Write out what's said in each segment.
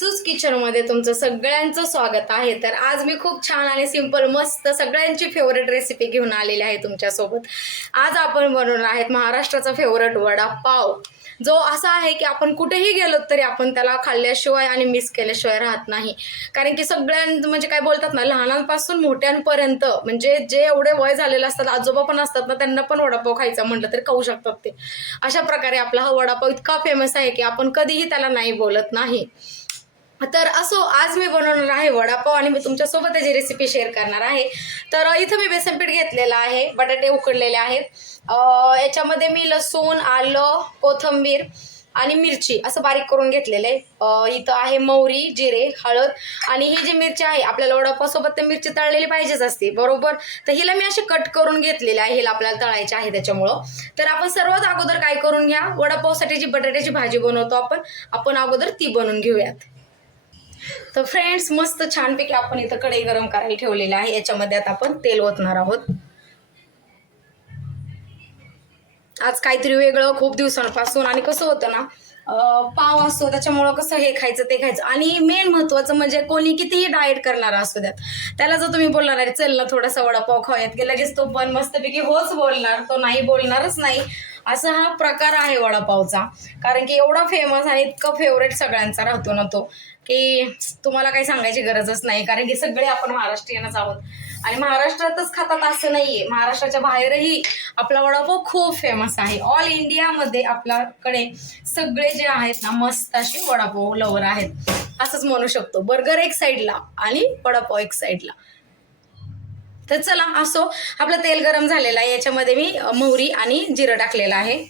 अचूच किचनमध्ये तुमचं सगळ्यांचं स्वागत आहे. तर आज मी खूप छान आणि सिंपल मस्त सगळ्यांची फेवरेट रेसिपी घेऊन आलेली आहे तुमच्यासोबत. आज आपण बनवणार आहेत महाराष्ट्राचा फेवरेट वडापाव जो असा आहे की आपण कुठेही गेलो तरी आपण त्याला खाल्ल्याशिवाय आणि मिस केल्याशिवाय राहत नाही. कारण की सगळ्यां म्हणजे काय बोलतात ना लहानांपासून मोठ्यांपर्यंत म्हणजे जे एवढे वय झालेले असतात आजोबा पण असतात ना त्यांना पण वडापाव खायचा म्हटलं तरी खाऊ शकतात ते. अशा प्रकारे आपला हा वडापाव इतका फेमस आहे की आपण कधीही त्याला नाही बोलत नाही. तर असो आज मी बनवणार आहे वडापाव आणि मी तुमच्यासोबत त्याची रेसिपी शेअर करणार आहे. तर इथं मी बेसनपीठ घेतलेलं आहे बटाटे उकडलेले आहेत. याच्यामध्ये मी लसूण आलं कोथिंबीर आणि मिरची असं बारीक करून घेतलेलं आहे. इथं आहे मोहरी जिरे हळद आणि ही जी मिरची आहे आपल्याला वडापावसोबत तर मिरची तळलेली पाहिजेच असते बरोबर? तर हिला मी अशी कट करून घेतलेली आहे हिला आपल्याला तळायची आहे त्याच्यामुळं. तर आपण सर्वात अगोदर काय करून घ्या वडापावसाठी जी बटाट्याची भाजी बनवतो आपण आपण अगोदर ती बनवून घेऊयात. तर फ्रेंड्स मस्त छानपैकी आपण इथं कढई गरम करायला ठेवलेली आहे. याच्यामध्ये आता आपण तेल ओतणार आहोत. आज काहीतरी वेगळं खूप दिवसांपासून आणि कसं होतं ना पाव असतो त्याच्यामुळं कसं हे खायचं ते खायचं. आणि मेन महत्वाचं म्हणजे कोणी कितीही डाएट करणारा असू द्यात त्याला जर तुम्ही बोलणार आहे चल ना थोडासा वडापाव खाऊयात की लगेच तो पण मस्तपैकी होच बोलणार तो नाही बोलणारच नाही. असा हा प्रकार आहे वडापावचा. कारण की एवढा फेमस आणि इतकं फेवरेट सगळ्यांचा राहतो ना तो की तुम्हाला काही सांगायची गरजच नाही. कारण की सगळे आपण महाराष्ट्रीयनच आहोत. आणि महाराष्ट्रातच खातात असं नाहीये. महाराष्ट्राच्या बाहेरही आपला वडापाव खूप फेमस आहे. ऑल इंडियामध्ये आपल्याकडे सगळे जे आहेत ना मस्त असे वडापाव लवर आहेत. असंच म्हणू शकतो. बर्गर एक साईडला आणि वडापाव एक साईडला तर चला असो. आपलं तेल गरम झालेलं आहे. याच्यामध्ये मी मोहरी आणि जिरं टाकलेलं आहे.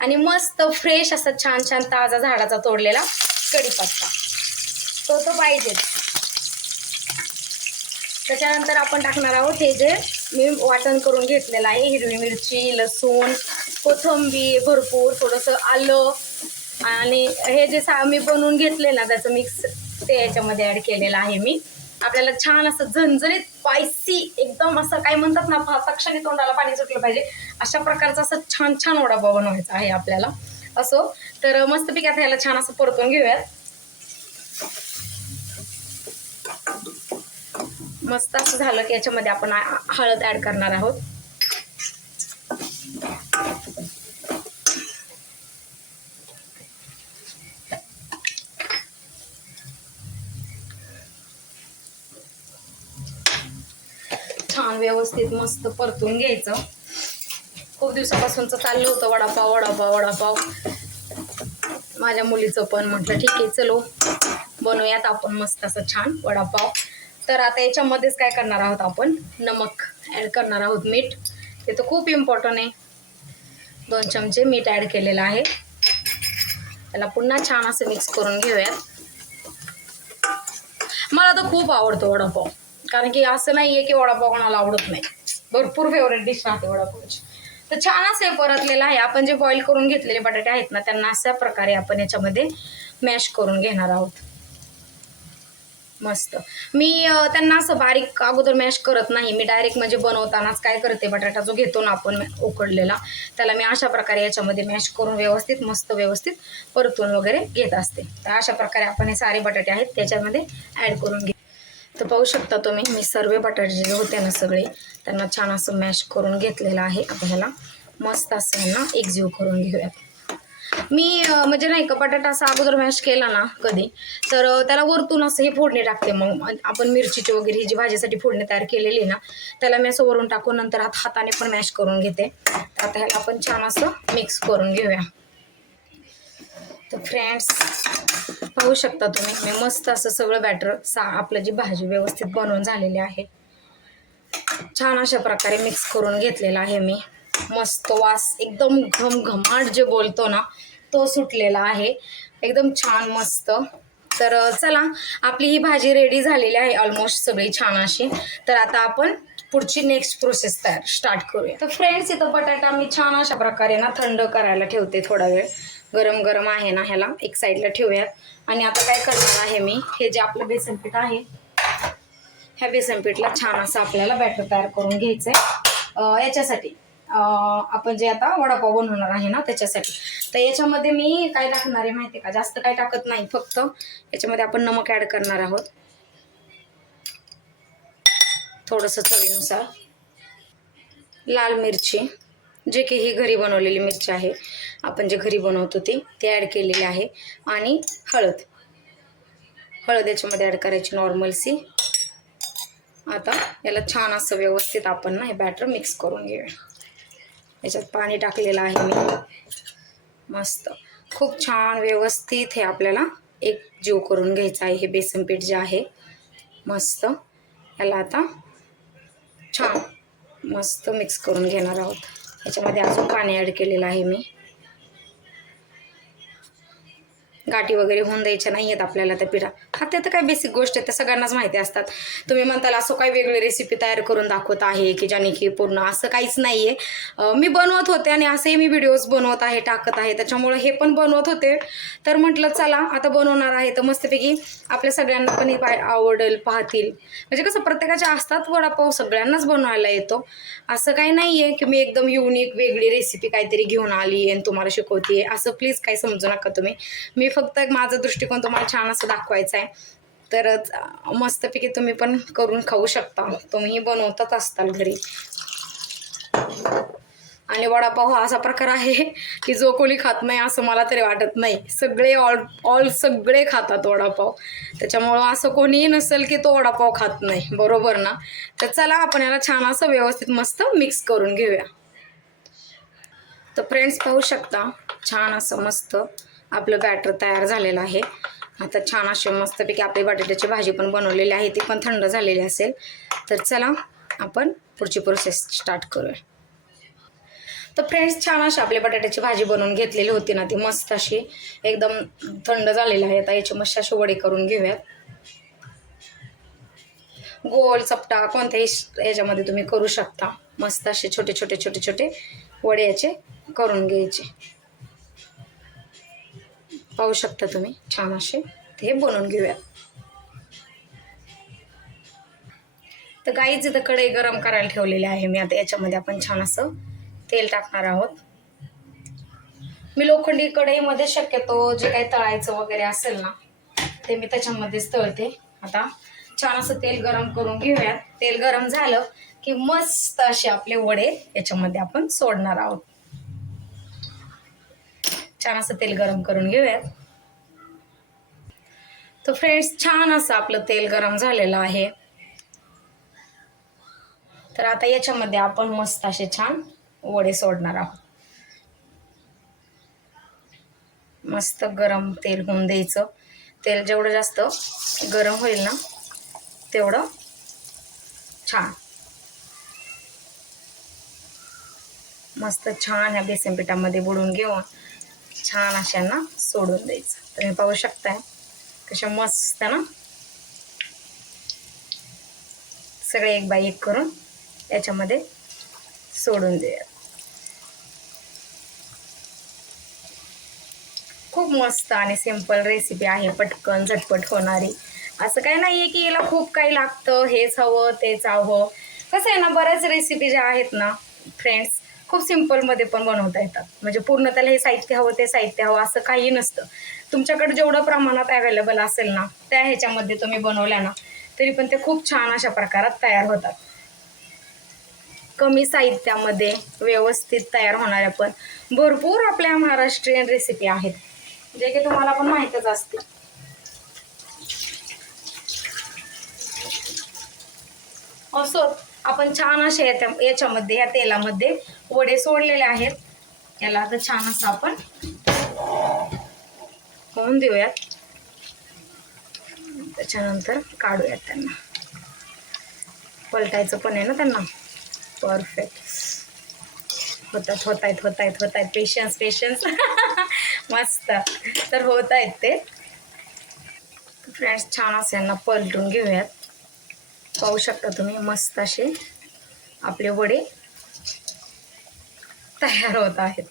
आणि मस्त फ्रेश असा छान छान ताजा झाडाचा तोडलेला कढीपत्ता. तो तो पाहिजेच. त्याच्यानंतर आपण टाकणार आहोत हे जे मी वाटण करून घेतलेलं आहे. हिरवी मिरची लसूण कोथिंबीर भरपूर थोडंसं आलं. आणि हे जे सा मी बनवून घेतले ना त्याचं मिक्स ते याच्यामध्ये ॲड केलेलं आहे मी. आपल्याला छान असं झणझणीत स्पायसी एकदम असं काय म्हणतात ना फासाक्षणी तोंडाला पाणी सुटलं पाहिजे. अशा प्रकारचा असं छान छान वडापाव बनवायचा आहे आपल्याला. असो तर मस्तपैकी आता ह्याला छान असं परतून घेऊयात. मस्त असं झालं की याच्यामध्ये आपण हळद ऍड करणार आहोत. छान व्यवस्थित मस्त परतून घ्यायचं. खूप दिवसापासूनच चाललं होतं वडापाव वडापाव वडापाव. माझ्या मुलीचं पण म्हटलं ठीक आहे चलो. बनवूयात आपण मस्त असं छान वडापाव. तर आता याच्यामध्येच काय करणार आहोत आपण? नमक ॲड करणार आहोत मीठ. ते तर खूप इम्पॉर्टंट आहे. दोन चमचे मीठ ॲड केलेलं आहे. त्याला पुन्हा छान असं मिक्स करून घेऊयात. मला तर खूप आवडतो वडापाव. कारण की असं नाहीये की वडापाव कोणाला आवडत नाही. भरपूर फेवरेट डिश राहते वडापावची. तर छान असं परतलेला परतलेलं आहे. आपण जे बॉईल करून घेतलेले बटाटे आहेत ना त्यांना अशा प्रकारे आपण याच्यामध्ये मॅश करून घेणार आहोत. मस्त. मी त्यांना असं बारीक अगोदर मॅश करत नाही. मी डायरेक्ट म्हणजे बनवतानाच काय करते बटाटा जो घेतो ना आपण उकडलेला त्याला मी अशा प्रकारे याच्यामध्ये मॅश करून व्यवस्थित मस्त व्यवस्थित परतून वगैरे घेत असते. तर अशा प्रकारे आपण हे सारे बटाटे आहेत त्याच्यामध्ये ॲड करून घे तर पाहू शकता तुम्ही मी सर्व बटाटे जे होते ना सगळे त्यांना छान असं मॅश करून घेतलेलं आहे. आता ह्याला मस्त असं ह्यांना एकजीव करून घेऊयात. मी म्हणजे नाही का बटाटा असा अगोदर मॅश केला ना कधी तर त्याला वरतून असं हे फोडणी टाकते मग. आपण मिरचीची वगैरे ही जी भाजीसाठी फोडणी तयार केलेली आहे ना त्याला मी असं वरून टाकून नंतर हात हाताने पण मॅश करून घेते. तर आता ह्याला आपण छान असं मिक्स करून घेऊया. तर फ्रेंड्स पाहू शकता तुम्ही मी मस्त असं सगळं बॅटर सा आपलं जी भाजी व्यवस्थित बनवून झालेली आहे. छान अशा प्रकारे मिक्स करून घेतलेला आहे मी. मस्त वास एकदम घमघमाट जे बोलतो ना तो सुटलेला आहे. एकदम छान मस्त. तर चला आपली ही भाजी रेडी झालेली आहे ऑलमोस्ट सगळी छान अशी. तर आता आपण पुढची नेक्स्ट प्रोसेस तयार स्टार्ट करूया. तर फ्रेंड्स इथं बटाटा मी छान अशा प्रकारे ना थंड करायला ठेवते थोडा वेळ. गरम गरम आहे ना ह्याला. एक साईडला ठेवूयात. आणि आता काय करणार आहे मी हे जे आपलं बेसन पीठ आहे ह्या बेसन पीठला छान असं आपल्याला बॅटर तयार करून घ्यायचं आहे याच्यासाठी आपण जे आता वडापाव बनवणार आहे ना त्याच्यासाठी. तर याच्यामध्ये मी काय टाकणार आहे माहिती आहे का? जास्त काय टाकत नाही फक्त. याच्यामध्ये आपण नमक ॲड करणार आहोत. थोडंसं चवीनुसार. लाल मिरची. जे की ही घरी बनवलेली मिरची आहे. आपण जे घरी बनवतो ती ते ॲड केलेली आहे. आणि हळद. हळद याच्यामध्ये ॲड करायची नॉर्मल सी आता याला छान असं व्यवस्थित आपण ना हे बॅटर मिक्स करून घेऊया. याच्यात पाणी टाकलेलं आहे मी. मस्त. खूप छान व्यवस्थित हे आपल्याला एक जीव करून घ्यायचं आहे. हे बेसन पीठ जे आहे मस्त. याला आता छान मस्त मिक्स करून घेणार आहोत. याच्यामध्ये अजून पाणी ॲड केलेलं आहे मी. गाठी वगैरे होऊन द्यायच्या नाही आहेत आपल्याला त्या पिठा हा त्या तर काय बेसिक गोष्ट आहे त्या सगळ्यांनाच माहिती असतात. तुम्ही म्हणताल असं काही वेगळी रेसिपी तयार करून दाखवत आहे की ज्याने की पूर्ण असं काहीच नाही आहे मी बनवत होते आणि असेही मी व्हिडिओज बनवत आहे टाकत आहे. त्याच्यामुळे हे पण बनवत होते. तर म्हटलं चला आता बनवणार आहे. तर मस्तपैकी आपल्या सगळ्यांना पण हे पाय आवडेल पाहतील. म्हणजे कसं प्रत्येकाच्या असतात वडापाव सगळ्यांनाच बनवायला येतो. असं काही नाही आहे की मी एकदम युनिक वेगळी रेसिपी काहीतरी घेऊन आली आणि तुम्हाला शिकवते असं प्लीज काही समजू नका तुम्ही. मी फक्त एक माझा दृष्टिकोन तुम्हाला छान असं दाखवायचा आहे तर मस्तपैकी तुम्ही पण करून खाऊ शकता. तुम्ही बनवतच असताल घरी. आणि वडापाव हा असा प्रकार आहे की जो कोणी खात नाही असं मला तरी वाटत नाही. सगळे ऑल ऑल सगळे खातात वडापाव. त्याच्यामुळं असं कोणीही नसेल की तो वडापाव खात नाही. बरोबर ना? तर चला आपण याला छान असं व्यवस्थित मस्त मिक्स करून घेऊया. तर फ्रेंड्स पाहू शकता छान असं मस्त. आपलं बॅटर तयार झालेलं आहे. आता छान असे मस्तपैकी आपली बटाट्याची भाजी पण बनवलेली आहे. ती पण थंड झालेली असेल. तर चला आपण पुढची प्रोसेस स्टार्ट करूया. तर फ्रेंड्स छान अशी आपली बटाट्याची भाजी बनवून घेतलेली होती ना ती मस्त अशी एकदम थंड झालेली आहे. आता याचे मस्त अशी वडे करून घेऊयात. गोल चपटा कोणत्याही याच्यामध्ये तुम्ही करू शकता. मस्त असे छोटे छोटे छोटे छोटे वडे याचे करून घ्यायचे. पाहू शकता तुम्ही. छान असे ते बनवून घेऊयात तर गाईच इथं कढई गरम करायला ठेवलेली आहे मी. आता याच्यामध्ये आपण छान असं तेल टाकणार आहोत. मी लोखंडी कढईमध्ये शक्यतो जे काही तळायचं वगैरे असेल ना ते मी त्याच्यामध्येच तळते. आता छान असं तेल गरम करून घेऊयात. तेल गरम झालं की मस्त असे आपले वडे याच्यामध्ये आपण सोडणार आहोत. छान असं तेल गरम करून घेऊयात. तर फ्रेंड्स छान असं आपलं तेल गरम झालेलं आहे. तर आता याच्यामध्ये आपण मस्त असे छान वडे सोडणार आहोत. मस्त गरम तेल होऊन द्यायचं. तेल जेवढं जास्त गरम होईल ना तेवढं छान. मस्त छान ह्या बेसन पिठामध्ये बुडून घेऊन छान अशांना सोडून द्यायचं. तर हे पाहू शकताय. कशा मस्त ना. सगळे एक बाई एक करून याच्यामध्ये सोडून द्या खूप मस्त आणि सिंपल रेसिपी आहे. पटकन झटपट होणारी. असं काही नाही आहे की याला खूप काही लागतं. हेच हवं तेच हवं. कसं आहे ना बऱ्याच रेसिपी ज्या आहेत ना फ्रेंड्स खूप सिम्पलमध्ये पण बनवता येतात. म्हणजे पूर्ण त्याला हे साहित्य हवं ते साहित्य हवं असं काही नसतं. तुमच्याकडे जेवढं प्रमाणात अवेलेबल असेल ना त्या ह्याच्यामध्ये तुम्ही बनवल्या ना तरी पण ते खूप छान अशा प्रकारात तयार होतात. कमी साहित्यामध्ये व्यवस्थित तयार होणाऱ्या पण भरपूर आपल्या महाराष्ट्रीयन रेसिपी आहेत. जे की तुम्हाला पण माहीतच असते असो आपण छान असे याच्या याच्यामध्ये या तेलामध्ये वडे सोडलेले आहेत. याला आता छान असं आपण होऊन देऊयात. त्याच्यानंतर काढूयात त्यांना. पलटायचं पण आहे ना त्यांना. परफेक्ट होतात होत आहेत होत आहेत होत आहेत पेशन्स पेशन्स मस्त. तर होत आहेत ते फ्रेंड्स छान असं यांना पलटून घेऊयात. पाहू शकता तुम्ही मस्त असे आपले वडे तयार होत आहेत.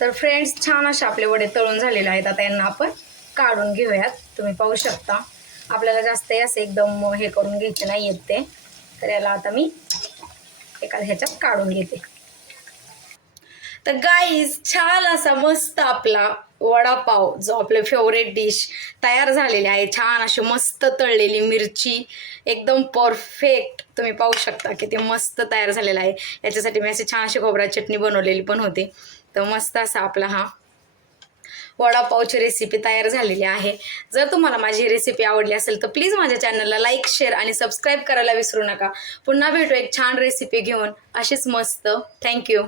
तर फ्रेंड्स छान असे आपले वडे तळून झालेले आहेत. आता यांना आपण काढून घेऊयात. तुम्ही पाहू शकता. आपल्याला जास्त असे एकदम हे करून घ्यायचे नाही येत ते. तर याला आता मी एका ह्याच्यात काढून घेते. तर गाईज छान असा मस्त आपला वडापाव जो आपले फेवरेट डिश तयार झालेली आहे. छान अशी मस्त तळलेली मिरची एकदम परफेक्ट तुम्ही पाहू शकता की ते मस्त तयार झालेलं आहे. याच्यासाठी मी अशी छान अशी खोबरा चटणी बनवलेली पण होती. तर मस्त असा आपला हा वडापावची रेसिपी तयार झालेली आहे. जर तुम्हाला माझी रेसिपी आवडली असेल तर प्लीज माझ्या चॅनलला लाईक शेअर आणि सबस्क्राईब करायला विसरू नका. पुन्हा भेटू एक छान रेसिपी घेऊन. अशीच मस्त. थँक्यू